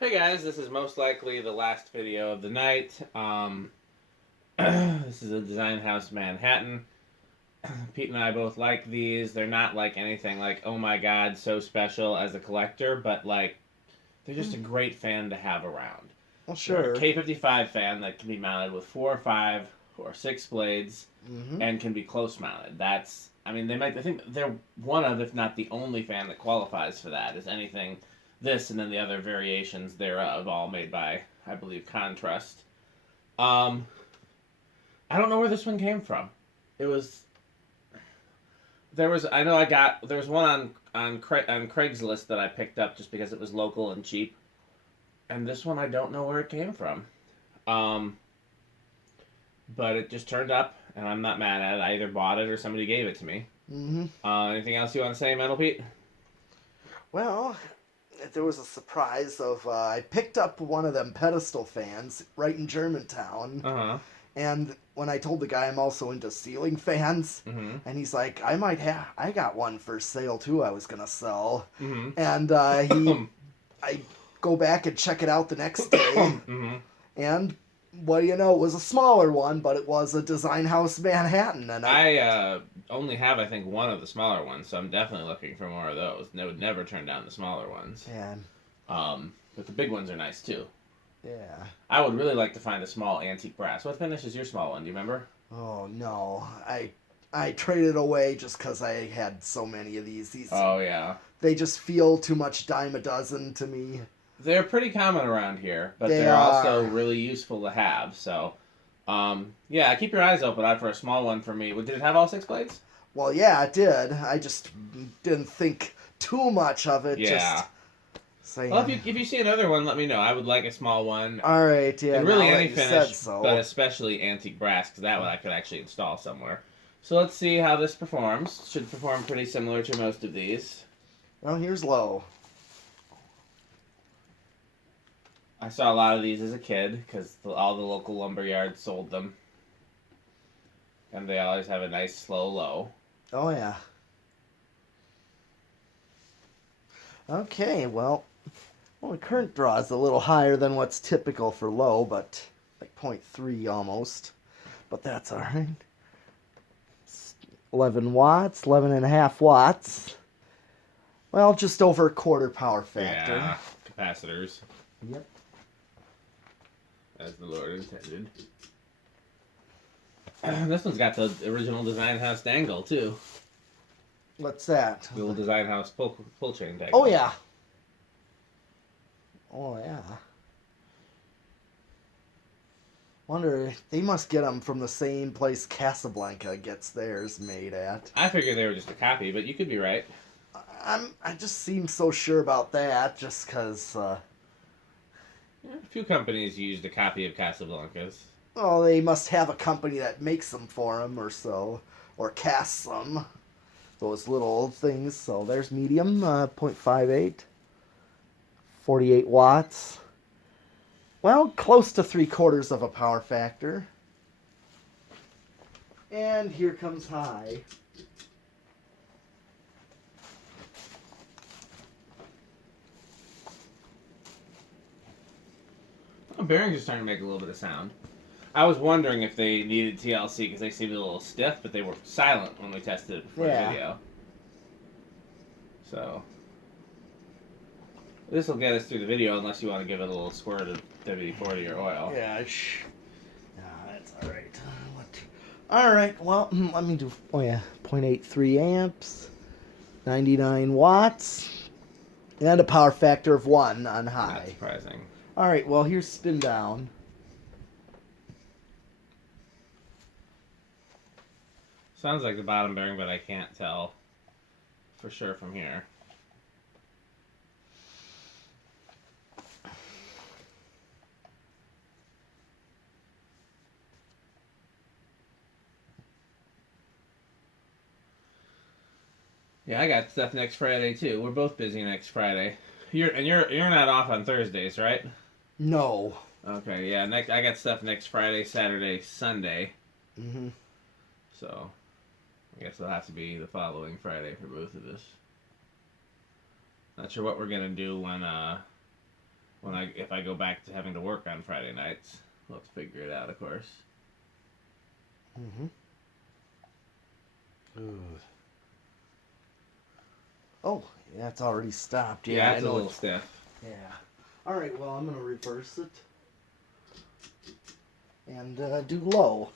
Hey guys, this is most likely the last video of the night. This is a Design House Manhattan. Pete and I both like these. They're not like anything like, oh my god, so special as a collector, but like, they're just a great fan to have around. Well, They're a sure. K55 fan that can be mounted with 4 or 5 or 6 blades Mm-hmm. and can be close mounted. I think they're one of, if not the only fan that qualifies for that, is anything this and then the other variations thereof, all made by, I believe, Contrast. Um, I don't know where this one came from. It was I know there was one on Craigslist that I picked up just because it was local and cheap, and this one I don't know where it came from. Um, but it just turned up, and I'm not mad at it. I either bought it or somebody gave it to me. Mm-hmm. Anything else you want to say, Metal Pete? Well, there was a surprise of I picked up one of them pedestal fans right in Germantown, Uh huh. and when I told the guy I'm also into ceiling fans, Mm-hmm. and he's like, I got one for sale too. I was gonna sell, Mm-hmm. and I go back and check it out the next day, Mm-hmm. and what do you know? It was a smaller one, but it was a Design House Manhattan, and I only have, I think, one of the smaller ones, so I'm definitely looking for more of those. And I would never turn down the smaller ones. yeah, But the big ones are nice too. yeah. I would really like to find a small antique brass. What finish is your small one? Do you remember? Oh no, I traded away just because I had so many of these. Oh yeah, They just feel too much dime a dozen to me. they're pretty common around here, but They they're also are. really useful to have. So, yeah, keep your eyes open out for a small one for me. Did it have all 6 blades? Well, yeah, it did. I just didn't think too much of it. Yeah. Just saying. Well, if you see another one, let me know. I would like a small one. All right, yeah. And really Now any that you finish, said so. but especially antique brass, because that one I could actually install somewhere. So let's see how this performs. Should perform pretty similar to most of these. Well, here's low. I saw a lot of these as a kid, because all the local lumber yards sold them. And they always have a nice slow low. Oh yeah. Okay, well, the current draw is a little higher than what's typical for low, but like 0.3 almost. But that's all right. 11 watts, 11 and a half watts. Well, just over a quarter power factor. Yeah, capacitors, Yep. as the Lord intended. This one's got the original Design House dangle, too. What's that? The old Design House pull chain dangle. Oh, yeah. Oh, yeah. Wonder, they must get them from the same place Casablanca gets theirs made at. I figured they were just a copy, but you could be right. I just seem so sure about that, just because, Yeah, a few companies used a copy of Casablanca's. oh, they must have a company that makes them for them or so, or casts them. Those little old things. So there's medium, 0.58, 48 watts. Well, close to 3/4 of a power factor. And here comes high. Oh, bearings are starting to make a little bit of sound. I was wondering if they needed TLC because they seemed a little stiff, but they were silent when we tested it before Yeah. the video. So this will get us through the video unless you want to give it a little squirt of WD-40 or oil. Yeah, that's all right. All right, well, let me do, 0.83 amps, 99 watts, and a power factor of 1 on Not high. surprising. All right, well, here's spin down. Sounds like the bottom bearing, but I can't tell for sure from here. Yeah, I got stuff next Friday too. We're both busy next Friday. You're not off on Thursdays, right? No. Okay, yeah. I got stuff next Friday, Saturday, Sunday. Mm-hmm. So I guess it'll have to be the following Friday for both of us. Not sure what we're gonna do when if I go back to having to work on Friday nights. We'll have to figure it out, of course. Mm-hmm. Ooh. Oh, yeah, it's already stopped. Yeah, I it's a know little stiff. Yeah. All right, well, I'm going to reverse it. And do low.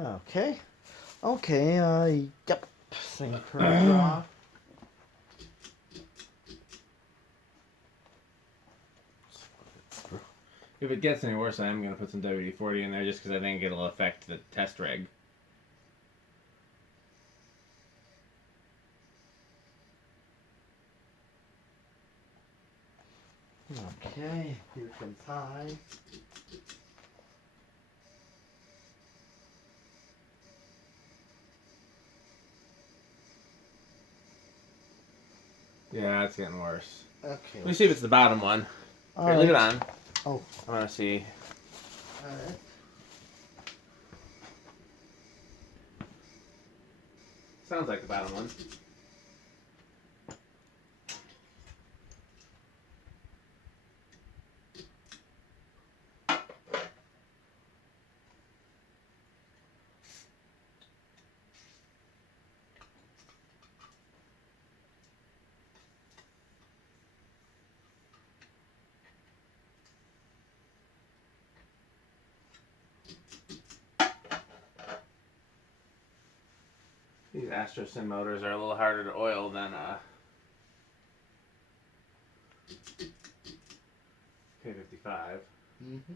Okay. Okay, yep. Same curve draw. If it gets any worse, I am going to put some WD-40 in there just because I think it'll affect the test rig. Okay, here comes high. Yeah, it's getting worse. Okay. Let me see if it's the bottom one. All Here, right. leave it on. Oh. I want to see. All right. Sounds like the bottom one. These AstroSyn motors are a little harder to oil than K55. Mm-hmm.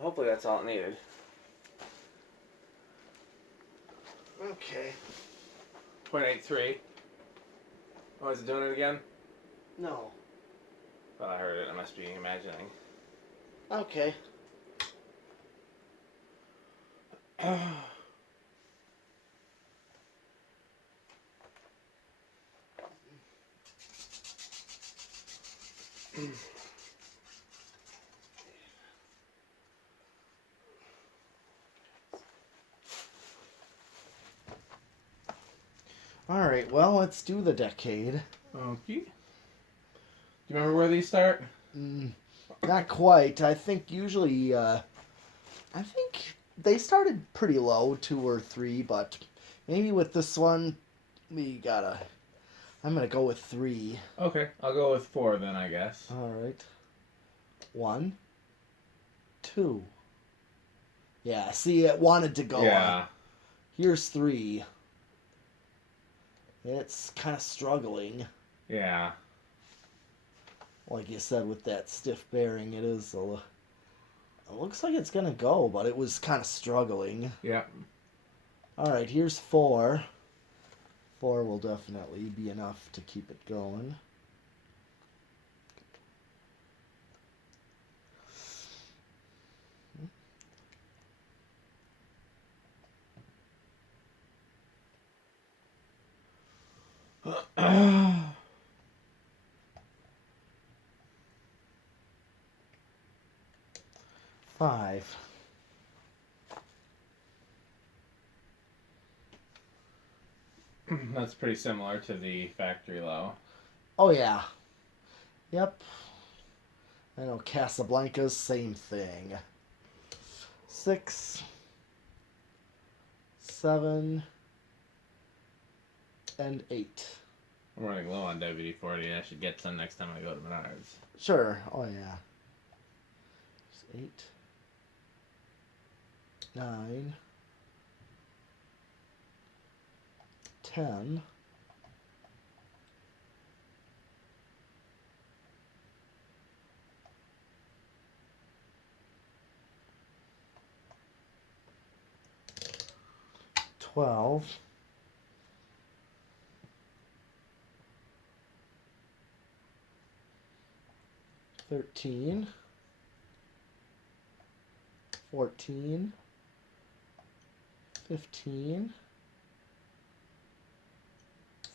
Hopefully that's all it needed. Okay. 0.83. Oh, is it doing it again? No. Thought I heard it. I must be imagining. Okay. All right, well, let's do the decade. Okay. Do you remember where these start? Not quite. I think usually, I think they started pretty low, 2 or 3, but maybe with this one, I'm gonna go with 3. Okay, I'll go with 4 then, I guess. All right. 1, 2. Yeah, see, it wanted to go. Yeah. Here's 3. It's kind of struggling. Yeah. Like you said, with that stiff bearing, it looks like it's gonna go, but it was kind of struggling. Yep. All right, here's 4. 4 will definitely be enough to keep it going. Five. That's pretty similar to the factory low. Oh yeah. Yep. I know Casablanca's same thing. 6, 7, and 8. I'm running low on WD-40. I should get some next time I go to Menards. Sure. Oh yeah. 8, 9, 10. 12. 13. 14, 15,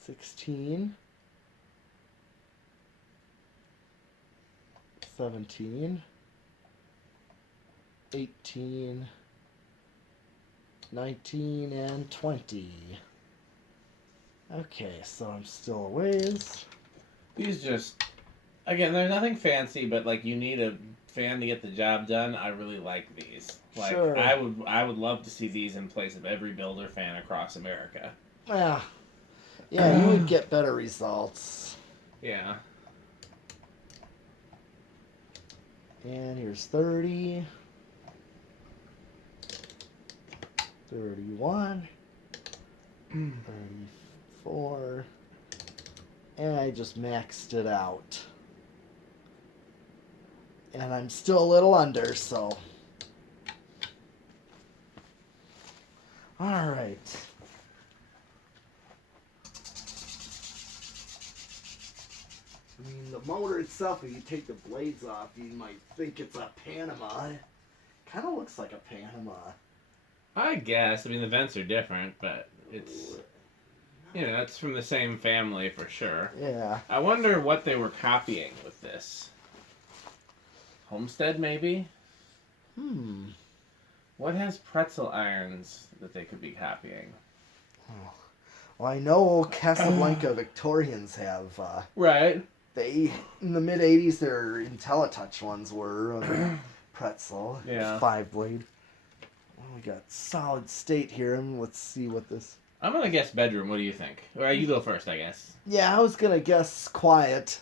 16, 17, 18, 19, and 20. Okay, so I'm still a ways. These just, again, they're nothing fancy, but like you need a fan to get the job done. I really like these. Like Sure. I would love to see these in place of every builder fan across America. Yeah. Yeah, you would get better results. Yeah. And here's 30. 31. 34. And I just maxed it out. And I'm still a little under, so. Alright. I mean, the motor itself, if you take the blades off, you might think it's a Panama. It kind of looks like a Panama. I guess. I mean, the vents are different, but it's, you know, it's from the same family for sure. Yeah. I wonder what they were copying with this. Homestead, maybe? What has pretzel irons that they could be copying? Oh. Well, I know Casablanca Victorians have, Right. they, in the mid-'80s, their IntelliTouch ones were pretzel. Yeah. 5-blade. Well, we got solid state here, and let's see what this... I'm going to guess bedroom. What do you think? All right, you go first, I guess. Yeah, I was going to guess quiet.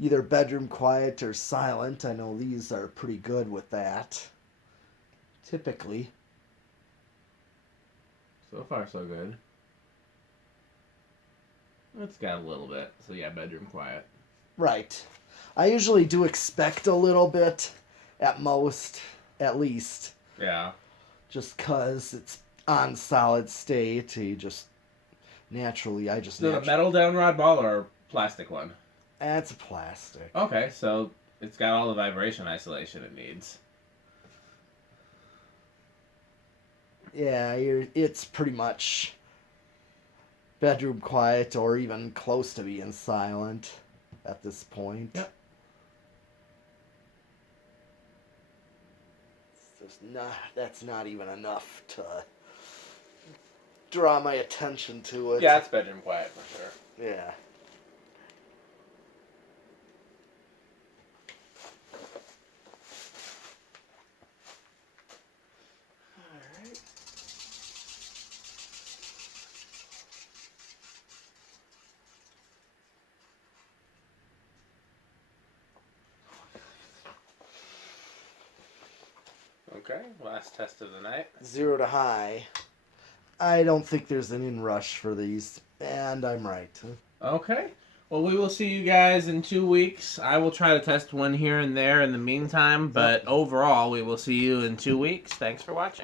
Either bedroom quiet or silent. I know these are pretty good with that. Typically. So far, so good. It's got a little bit. So yeah, bedroom quiet. Right. I usually do expect a little bit, at most, at least. Yeah. Just because it's on solid state, you just naturally, Is it a metal down rod ball or a plastic one? That's plastic. Okay, so it's got all the vibration isolation it needs. Yeah, it's pretty much bedroom quiet or even close to being silent at this point. Yep. It's just that's not even enough to draw my attention to it. Yeah, it's bedroom quiet for sure. Yeah. Alright. Okay, last test of the night. 0 to high. I don't think there's an inrush for these, and I'm right. Okay. Well, we will see you guys in 2 weeks. I will try to test one here and there in the meantime, but overall, we will see you in 2 weeks. Thanks for watching.